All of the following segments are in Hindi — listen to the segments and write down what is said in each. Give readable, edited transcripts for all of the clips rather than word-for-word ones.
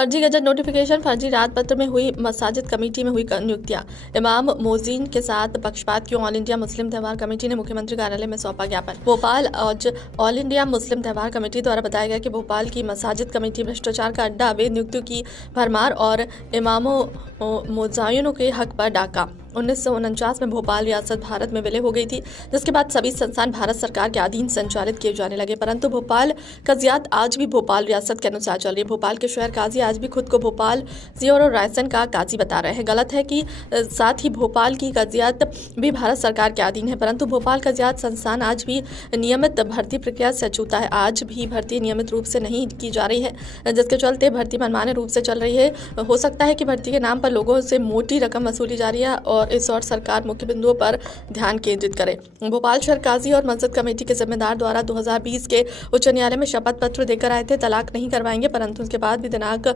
फर्जी गजट नोटिफिकेशन, फर्जी रात पत्र में हुई मसाजिद कमेटी में हुई नियुक्तियां। इमाम मोजीन के साथ पक्षपात क्यों, ऑल इंडिया मुस्लिम त्यौहार कमेटी ने मुख्यमंत्री कार्यालय में सौंपा ज्ञापन। भोपाल आज ऑल इंडिया मुस्लिम त्यौहार कमेटी द्वारा बताया गया कि भोपाल की मसाजिद कमेटी भ्रष्टाचार का अड्डा, अवैध नियुक्तियों की भरमार और इमामों मोजायनों के हक पर डाका। 1949 में भोपाल रियासत भारत में विलय हो गई थी, जिसके बाद सभी संस्थान भारत सरकार के अधीन संचालित किए जाने लगे। परंतु भोपाल कजियात आज भी भोपाल रियासत के अनुसार चल रही है। भोपाल के शहर काजी आज भी खुद को भोपाल जियोर और रायसन का काजी बता रहे हैं। गलत है कि साथ ही भोपाल की कजियात भी भारत सरकार के अधीन है, परंतु भोपाल कजियात संस्थान आज भी नियमित भर्ती प्रक्रिया से अछूता है। आज भी भर्ती नियमित रूप से नहीं की जा रही है, जिसके चलते भर्ती मनमाने रूप से चल रही है। हो सकता है कि भर्ती के नाम पर लोगों से मोटी रकम वसूली जा रही है और इस और सरकार मुख्य बिंदुओं पर ध्यान केंद्रित करे। भोपाल शहर काजी और मस्जिद कमेटी के जिम्मेदार द्वारा 2020 के उच्च न्यायालय में शपथ पत्र देकर आए थे, तलाक नहीं करवाएंगे, परंतु उसके बाद भी दिनांक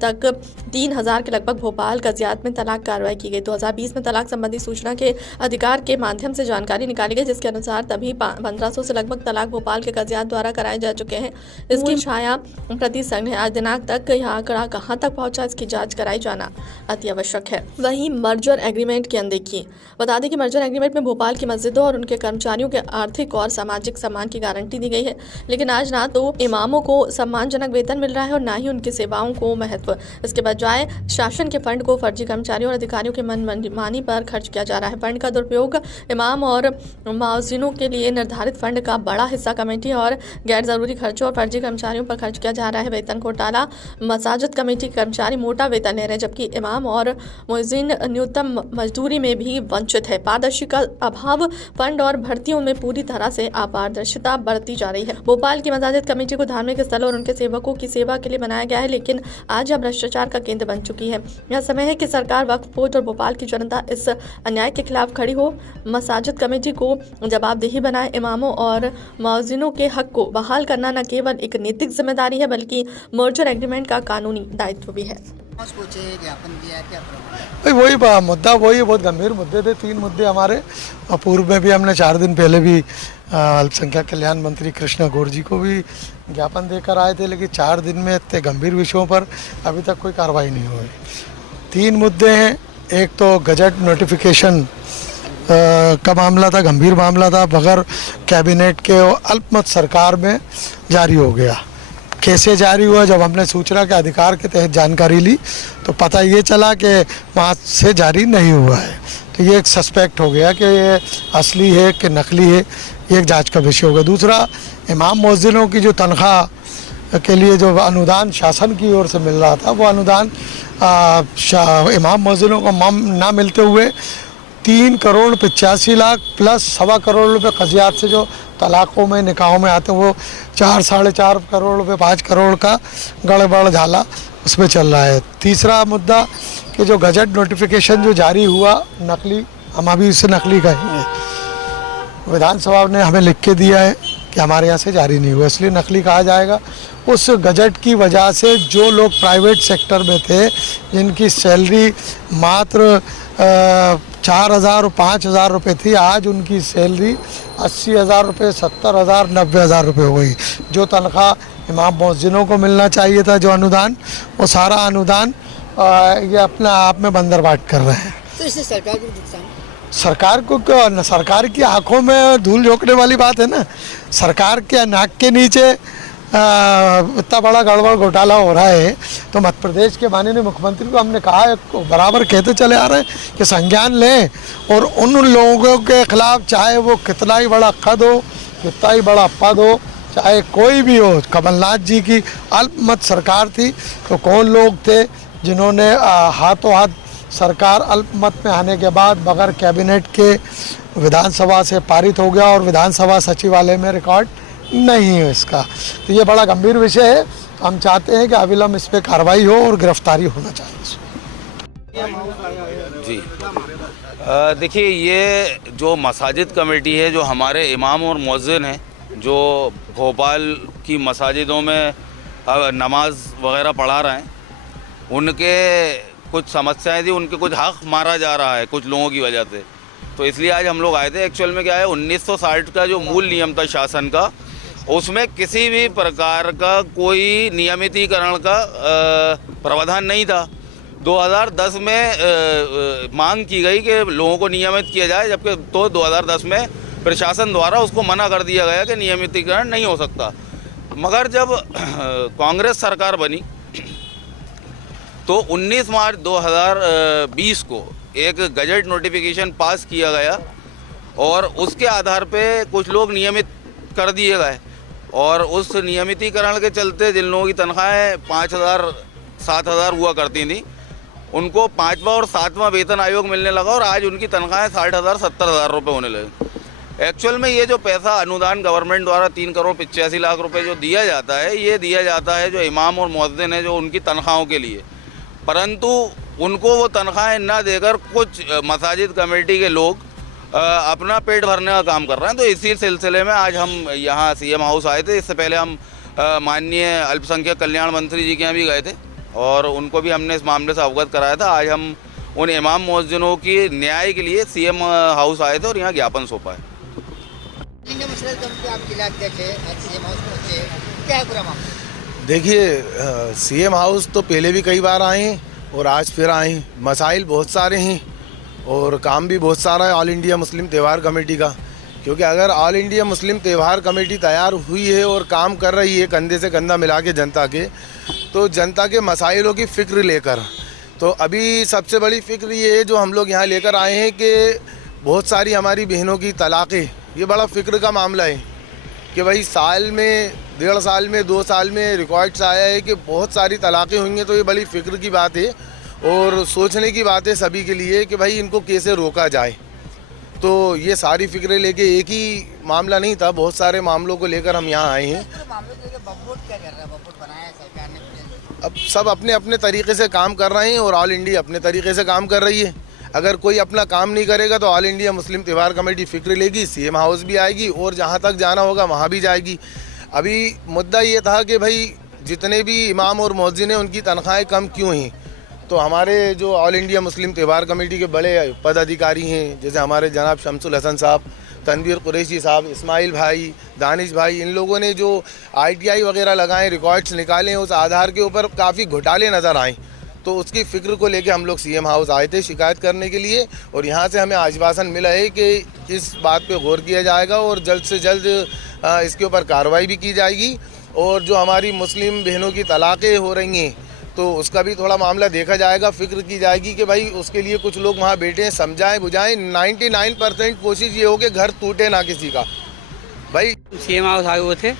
तक 3000 के लगभग भोपाल कजियात में तलाक कार्रवाई की गई। 2020 में तलाक संबंधी सूचना के अधिकार के माध्यम से जानकारी निकाली गई, जिसके अनुसार तभी 1500 से लगभग तलाक भोपाल के कजियात द्वारा कराए जा चुके हैं। इसकी छाया प्रति संघ है। आज दिनांक तक यह आंकड़ा कहां तक पहुंचा, इसकी जांच कराई जाना अति आवश्यक है। वहीं मर्जर एग्रीमेंट की अनदेखी। बता दें कि मर्जर एग्रीमेंट में भोपाल की मस्जिदों और उनके कर्मचारियों के आर्थिक और सामाजिक सम्मान की गारंटी दी गई है, लेकिन आज ना तो इमामों को सम्मानजनक वेतन मिल रहा है और ना ही उनकी सेवाओं को महत्व। इसके बजाय शासन के फंड को फर्जी कर्मचारियों और अधिकारियों के मनमानी पर खर्च किया जा रहा है। फंड का दुरुपयोग, इमाम और मुअज्जिनों के लिए निर्धारित फंड का बड़ा हिस्सा कमेटी और गैर जरूरी खर्चों और फर्जी कर्मचारियों पर खर्च किया जा रहा है। वेतन घोटाला, मसाजिद कमेटी के कर्मचारी मोटा वेतन ले रहे हैं, जबकि इमाम और मुअज्जिन न्यूनतम मजदूरी में भी वंचित है। पारदर्शिता अभाव, फंड और भर्तियों में पूरी तरह से अपारदर्शिता बरती जा रही है। भोपाल की मसाजिद कमेटी को धार्मिक स्थल और उनके सेवकों की सेवा के लिए बनाया गया है, लेकिन आज यह भ्रष्टाचार का केंद्र बन चुकी है। यह समय है कि सरकार, वक्फ बोर्ड और भोपाल की जनता इस अन्याय के खिलाफ खड़ी हो, मसाजिद कमेटी को जवाबदेही बनाए। इमामों और मुअज्जिनों के हक को बहाल करना न केवल एक नैतिक जिम्मेदारी है, बल्कि मर्जर एग्रीमेंट का कानूनी दायित्व भी है। वही मुद्दा वही बहुत गंभीर मुद्दे थे। 3 मुद्दे हमारे पूर्व में भी हमने 4 दिन पहले भी अल्पसंख्यक कल्याण मंत्री कृष्णा गौर जी को भी ज्ञापन देकर आए थे, लेकिन 4 दिन में इतने गंभीर विषयों पर अभी तक कोई कार्रवाई नहीं हुई। 3 मुद्दे हैं। एक तो गजट नोटिफिकेशन का मामला था, गंभीर मामला था, बगैर कैबिनेट के अल्पमत सरकार में जारी हो गया। कैसे जारी हुआ? जब हमने सूचना के अधिकार के तहत जानकारी ली तो पता ये चला कि वहाँ से जारी नहीं हुआ है, तो ये एक सस्पेक्ट हो गया कि ये असली है कि नकली है, ये एक जांच का विषय होगा। दूसरा, इमाम मुअज्जिनों की जो तनख्वाह के लिए जो अनुदान शासन की ओर से मिल रहा था, वो अनुदान इमाम मुअज्जिनों को ना मिलते हुए 3 करोड़ 85 लाख प्लस 1.25 करोड़ रुपये कजियात से जो तलाकों में, निकाहों में आते हैं, वो 4 साढ़े 4 करोड़ रुपये 5 करोड़ का गड़बड़ झाला उसमें चल रहा है। तीसरा मुद्दा कि जो गजट नोटिफिकेशन जो जारी हुआ नकली, हम अभी इससे नकली कहेंगे, विधानसभा ने हमें लिख के दिया है कि हमारे यहाँ से जारी नहीं हुआ, इसलिए नकली कहा जाएगा। उस गजट की वजह से जो लोग प्राइवेट सेक्टर में थे, जिनकी सैलरी मात्र 4000 और 5000 रुपये थी, आज उनकी सैलरी 80,000 रुपये, 70,000, 90,000 रुपये हो गई। जो तनख्वाह इमाम मुअज्जिनों को मिलना चाहिए था, जो अनुदान, वो सारा अनुदान ये अपने आप में बंदरबाट कर रहे हैं। तो इससे सरकार को नुकसान? सरकार को क्यों? सरकार की आंखों में धूल झोंकने वाली बात है ना। सरकार के नाक के नीचे इतना बड़ा गड़बड़ घोटाला हो रहा है, तो मध्य प्रदेश के माननीय मुख्यमंत्री को हमने कहा है, बराबर कहते चले आ रहे हैं कि संज्ञान लें और उन लोगों के खिलाफ, चाहे वो कितना ही बड़ा कद हो, कितना ही बड़ा पद हो, चाहे कोई भी हो। कमलनाथ जी की अल्पमत सरकार थी, तो कौन लोग थे जिन्होंने हाथों हाथ सरकार अल्पमत में आने के बाद बगैर कैबिनेट के विधानसभा से पारित हो गया और विधानसभा सचिवालय में रिकॉर्ड नहीं है इसका। तो ये बड़ा गंभीर विषय है। हम चाहते हैं कि अविलंब इस पर कार्रवाई हो और गिरफ्तारी होना चाहिए। जी देखिए, ये जो मसाजिद कमेटी है, जो हमारे इमाम और मुअज्जिन हैं, जो भोपाल की मसाजिदों में नमाज वगैरह पढ़ा रहे हैं, उनके कुछ समस्याएं थी, उनके कुछ हक मारा जा रहा है कुछ लोगों की वजह से। तो इसलिए आज हम लोग आए थे। एक्चुअल में क्या है, 1960 का जो मूल नियम था शासन का उसमें किसी भी प्रकार का कोई नियमितीकरण का प्रावधान नहीं था। 2010 में मांग की गई कि लोगों को नियमित किया जाए, जबकि तो 2010 में प्रशासन द्वारा उसको मना कर दिया गया कि नियमितीकरण नहीं हो सकता। मगर जब कांग्रेस सरकार बनी तो 19 मार्च 2020 को एक गजट नोटिफिकेशन पास किया गया और उसके आधार पे कुछ लोग नियमित कर दिए गए। और उस नियमितीकरण के चलते जिन लोगों की तनख्वाहें 5,000 7,000 हुआ करती थी, उनको 5वां और 7वां वेतन आयोग मिलने लगा और आज उनकी तनख्वाहें 60,000 70,000 रुपये होने लगे। एक्चुअल में ये जो पैसा अनुदान गवर्नमेंट द्वारा 3 करोड़ 85 लाख रुपए जो दिया जाता है, ये दिया जाता है जो इमाम और मुअज्जिन है जो उनकी तनख्वाहों के लिए, परंतु उनको वो तनख्वाहें ना देकर कुछ मसाजिद कमेटी के लोग अपना पेट भरने का काम कर रहे हैं। तो इसी सिलसिले में आज हम यहाँ सीएम हाउस आए थे। इससे पहले हम माननीय अल्पसंख्यक कल्याण मंत्री जी के यहाँ भी गए थे और उनको भी हमने इस मामले से अवगत कराया था। आज हम उन इमाम मुअज्जिनों की न्याय के लिए सीएम हाउस आए थे और यहाँ ज्ञापन सौंपा है। देखिए, सीएम हाउस तो पहले भी कई बार आए हैं और आज फिर आए हैं। मसाइल बहुत सारे हैं और काम भी बहुत सारा है ऑल इंडिया मुस्लिम त्यौहार कमेटी का, क्योंकि अगर ऑल इंडिया मुस्लिम त्यौहार कमेटी तैयार हुई है और काम कर रही है कंधे से कंधा मिला के जनता के, तो जनता के मसाइलों की फ़िक्र लेकर, तो अभी सबसे बड़ी फ़िक्र ये है जो हम लोग यहाँ लेकर आए हैं कि बहुत सारी हमारी बहनों की तलाक़ें, ये बड़ा फ़िक्र का मामला है कि भाई साल में 1.5 साल में 2 साल में रिकॉर्ड्स आया है कि बहुत सारी तलाक़ें हुई हैं। तो ये बड़ी फ़िक्र की बात है और सोचने की बात है सभी के लिए कि भाई इनको कैसे रोका जाए। तो ये सारी फ़िक्रें लेके, एक ही मामला नहीं था, बहुत सारे मामलों को लेकर हम यहाँ आए हैं। अब सब अपने अपने तरीके से काम कर रहे हैं और ऑल इंडिया अपने तरीके से काम कर रही है। अगर कोई अपना काम नहीं करेगा तो ऑल इंडिया मुस्लिम त्यौहार कमेटी फ़िक्र लेगी, सीएम हाउस भी आएगी और जहाँ तक जाना होगा वहाँ भी जाएगी। अभी मुद्दा ये था कि भाई जितने भी इमाम और मुअज्जिन हैं उनकी तनख्वाहें कम क्यों हैं। तो हमारे जो ऑल इंडिया मुस्लिम त्यौहार कमेटी के बड़े पदाधिकारी हैं, जैसे हमारे जनाब शमसुल हसन साहब, तनवीर कुरैशी साहब, इस्माइल भाई, दानिश भाई, इन लोगों ने जो ITI वगैरह लगाए, रिकॉर्ड्स निकाले, उस आधार के ऊपर काफ़ी घोटाले नज़र आए। तो उसकी फ़िक्र को लेके हम लोग सीएम हाउस आए थे शिकायत करने के लिए और यहाँ से हमें आश्वासन मिला है कि इस बात पे गौर किया जाएगा और जल्द से जल्द इसके ऊपर कार्रवाई भी की जाएगी। और जो हमारी मुस्लिम बहनों की तलाक़ें हो रही हैं तो उसका भी थोड़ा मामला देखा जाएगा, फ़िक्र की जाएगी कि भाई उसके लिए कुछ लोग वहाँ बैठे हैं, समझाएं बुझाएं। 99% कोशिश ये हो कि घर टूटे ना किसी का। भाई सीएम हाउस आए हुए थे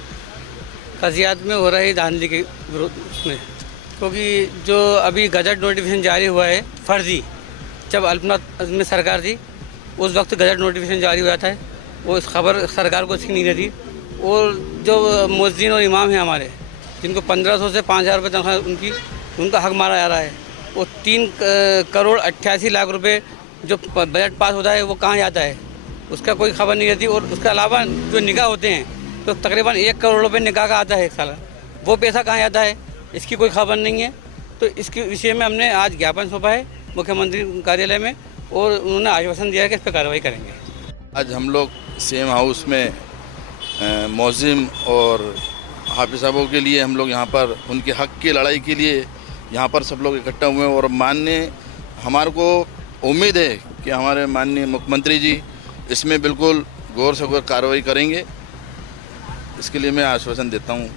कजियात में हो रही धांधली के विरोध में, क्योंकि जो अभी गजट नोटिफिकेशन जारी हुआ है फर्जी, जब अल्पमत में सरकार थी उस वक्त गजट नोटिफिकेशन जारी हुआ था, वो इस खबर सरकार को अच्छी नहीं रहती। और जो मुअज्जिन और इमाम हैं हमारे, जिनको 1500 से 5,000 रुपये तनख्वाह उनका हक मारा जा रहा है, वो 3 करोड़ 88 लाख रुपए जो बजट पास होता है वो कहाँ जाता है, उसका कोई खबर नहीं रहती। और उसके अलावा जो निकाह होते हैं तो तकरीबन 1 करोड़ रुपए निकाह का आता है एक साल, वो पैसा कहाँ जाता है इसकी कोई खबर नहीं है। तो इसके विषय में हमने आज ज्ञापन सौंपा है मुख्यमंत्री कार्यालय में और उन्होंने आश्वासन दिया है कि इस पर कार्रवाई करेंगे। आज हम लोग सीएम हाउस में मुअज्जिन और हाफिज साहबों के लिए हम लोग यहाँ पर उनके हक़ की लड़ाई के लिए यहाँ पर सब लोग इकट्ठा हुए हैं और माननीय हमारे को उम्मीद है कि हमारे माननीय मुख्यमंत्री जी इसमें बिल्कुल गौर से गौर कार्रवाई करेंगे। इसके लिए मैं आश्वासन देता हूँ।